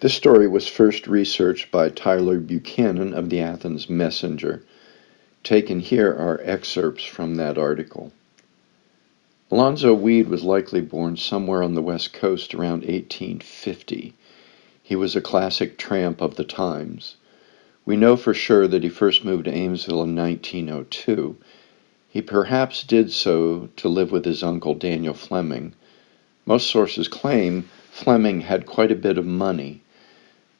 This story was first researched by Tyler Buchanan of the Athens Messenger. Taken here are excerpts from that article. Alonzo Weed was likely born somewhere on the West Coast around 1850. He was a classic tramp of the times. We know for sure that he first moved to Amesville in 1902. He perhaps did so to live with his uncle Daniel Fleming. Most sources claim Fleming had quite a bit of money.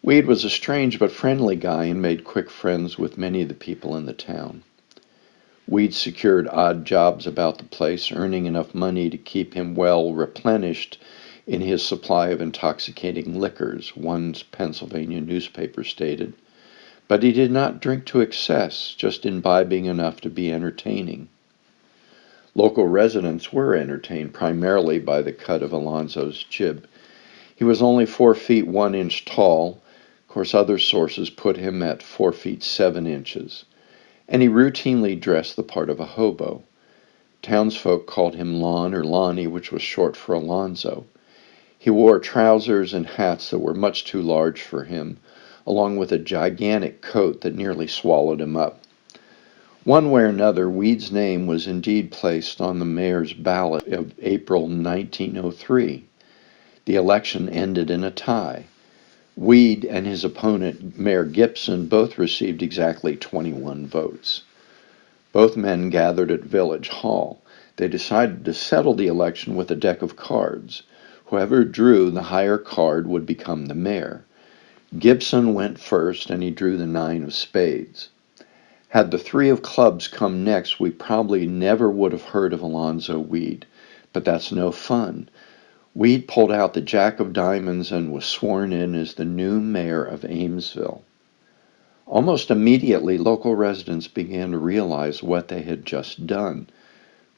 Weed was a strange but friendly guy and made quick friends with many of the people in the town. Weed secured odd jobs about the place, earning enough money to keep him well replenished in his supply of intoxicating liquors, one Pennsylvania newspaper stated. But he did not drink to excess, just imbibing enough to be entertaining. Local residents were entertained primarily by the cut of Alonzo's jib. He was only 4 feet 1 inch tall. Of course, other sources put him at 4 feet 7 inches. And he routinely dressed the part of a hobo. Townsfolk called him Lon or Lonnie, which was short for Alonzo. He wore trousers and hats that were much too large for him, along with a gigantic coat that nearly swallowed him up. One way or another, Weed's name was indeed placed on the mayor's ballot of April 1903. The election ended in a tie. Weed and his opponent, Mayor Gibson, both received exactly 21 votes. Both men gathered at Village Hall. They decided to settle the election with a deck of cards. Whoever drew the higher card would become the mayor. Gibson went first, and he drew the 9 of spades. Had the 3 of clubs come next, we probably never would have heard of Alonzo Weed. But that's no fun. Weed pulled out the Jack of Diamonds and was sworn in as the new mayor of Amesville. Almost immediately, local residents began to realize what they had just done.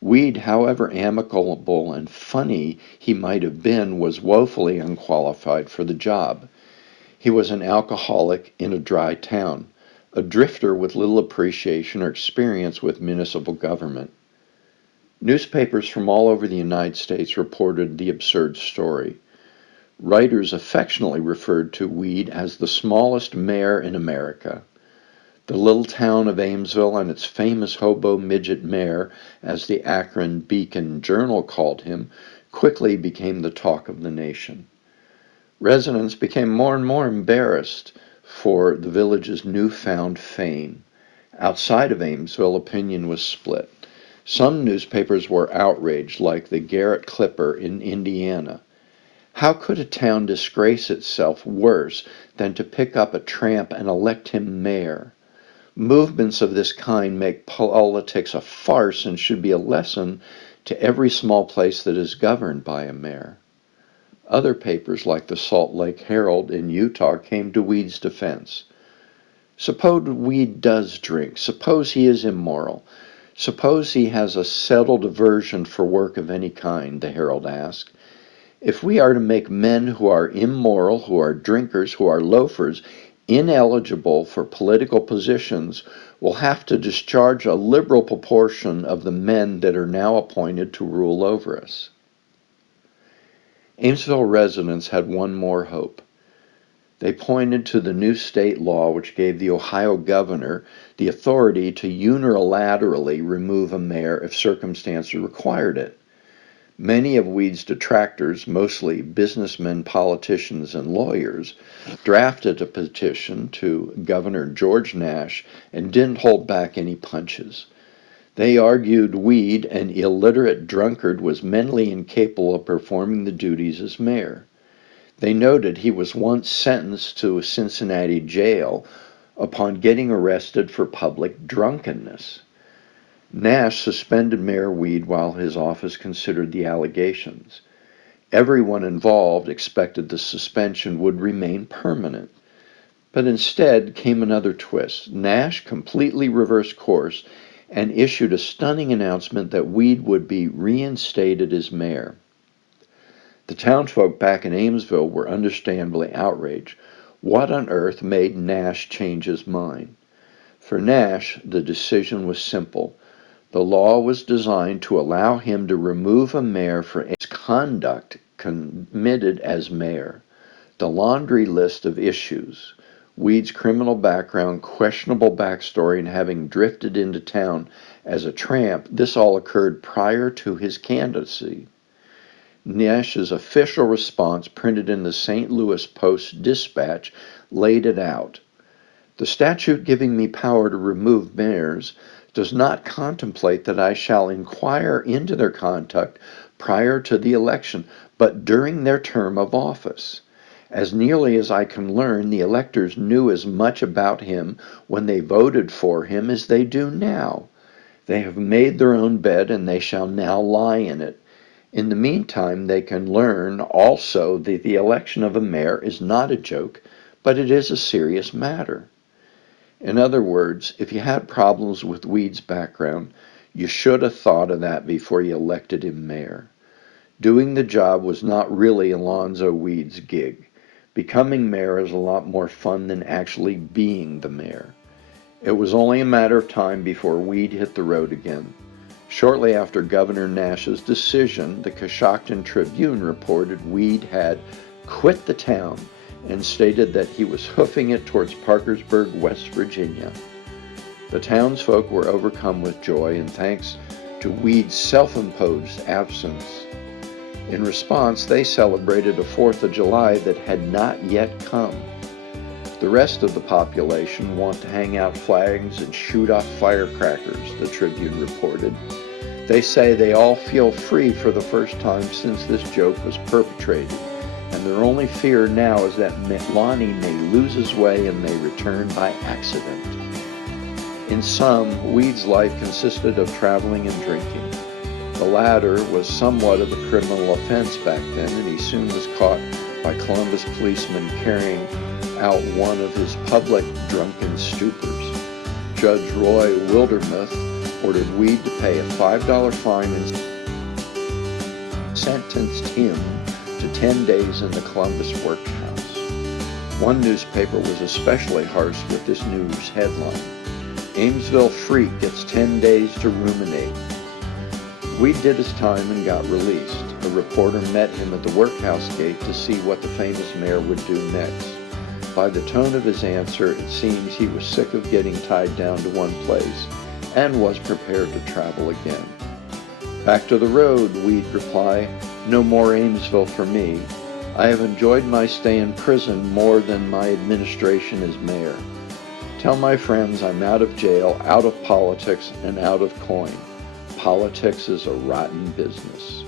Weed, however amicable and funny he might have been, was woefully unqualified for the job. He was an alcoholic in a dry town, a drifter with little appreciation or experience with municipal government. Newspapers from all over the United States reported the absurd story. Writers affectionately referred to Weed as the smallest mayor in America. The little town of Amesville and its famous hobo midget mayor, as the Akron Beacon Journal called him, quickly became the talk of the nation. Residents became more and more embarrassed for the village's newfound fame. Outside of Amesville, opinion was split. Some newspapers were outraged, like the Garrett Clipper in Indiana. How could a town disgrace itself worse than to pick up a tramp and elect him mayor? Movements of this kind make politics a farce and should be a lesson to every small place that is governed by a mayor. Other papers, like the Salt Lake Herald in Utah, came to Weed's defense. Suppose Weed does drink. Suppose he is immoral. Suppose he has a settled aversion for work of any kind, the Herald asked. If we are to make men who are immoral, who are drinkers, who are loafers, ineligible for political positions, we'll have to discharge a liberal proportion of the men that are now appointed to rule over us. Amesville residents had one more hope. They pointed to the new state law which gave the Ohio governor the authority to unilaterally remove a mayor if circumstances required it. Many of Weed's detractors, mostly businessmen, politicians, and lawyers, drafted a petition to Governor George Nash and didn't hold back any punches. They argued Weed, an illiterate drunkard, was mentally incapable of performing the duties as mayor. They noted he was once sentenced to a Cincinnati jail upon getting arrested for public drunkenness. Nash suspended Mayor Weed while his office considered the allegations. Everyone involved expected the suspension would remain permanent. But instead came another twist. Nash completely reversed course and issued a stunning announcement that Weed would be reinstated as mayor. The townsfolk back in Amesville were understandably outraged. What on earth made Nash change his mind? For Nash, the decision was simple. The law was designed to allow him to remove a mayor for misconduct committed as mayor. The laundry list of issues: Weed's criminal background, questionable backstory, and having drifted into town as a tramp, this all occurred prior to his candidacy. Nash's official response, printed in the St. Louis Post-Dispatch, laid it out. The statute giving me power to remove mayors does not contemplate that I shall inquire into their conduct prior to the election, but during their term of office. As nearly as I can learn, the electors knew as much about him when they voted for him as they do now. They have made their own bed, and they shall now lie in it. In the meantime, they can learn also that the election of a mayor is not a joke, but it is a serious matter. In other words, if you had problems with Weed's background, you should have thought of that before you elected him mayor. Doing the job was not really Alonzo Weed's gig. Becoming mayor is a lot more fun than actually being the mayor. It was only a matter of time before Weed hit the road again. Shortly after Governor Nash's decision, the Coshocton Tribune reported Weed had quit the town and stated that he was hoofing it towards Parkersburg, West Virginia. The townsfolk were overcome with joy, and thanks to Weed's self-imposed absence. In response, they celebrated a 4th of July that had not yet come. The rest of the population want to hang out flags and shoot off firecrackers, the Tribune reported. They say they all feel free for the first time since this joke was perpetrated, and their only fear now is that Lonnie may lose his way and may return by accident. In sum, Weed's life consisted of traveling and drinking. The latter was somewhat of a criminal offense back then, and he soon was caught by Columbus policemen carrying out one of his public drunken stupors. Judge Roy Wildermuth ordered Weed to pay a $5 fine and sentenced him to 10 days in the Columbus workhouse. One newspaper was especially harsh with this news headline: "Amesville Freak gets 10 days to ruminate." Weed did his time and got released. A reporter met him at the workhouse gate to see what the famous mayor would do next. By the tone of his answer, it seems he was sick of getting tied down to one place and was prepared to travel again. "Back to the road," Weed replied. "No more Amesville for me. I have enjoyed my stay in prison more than my administration as mayor. Tell my friends I'm out of jail, out of politics, and out of coin. Politics is a rotten business."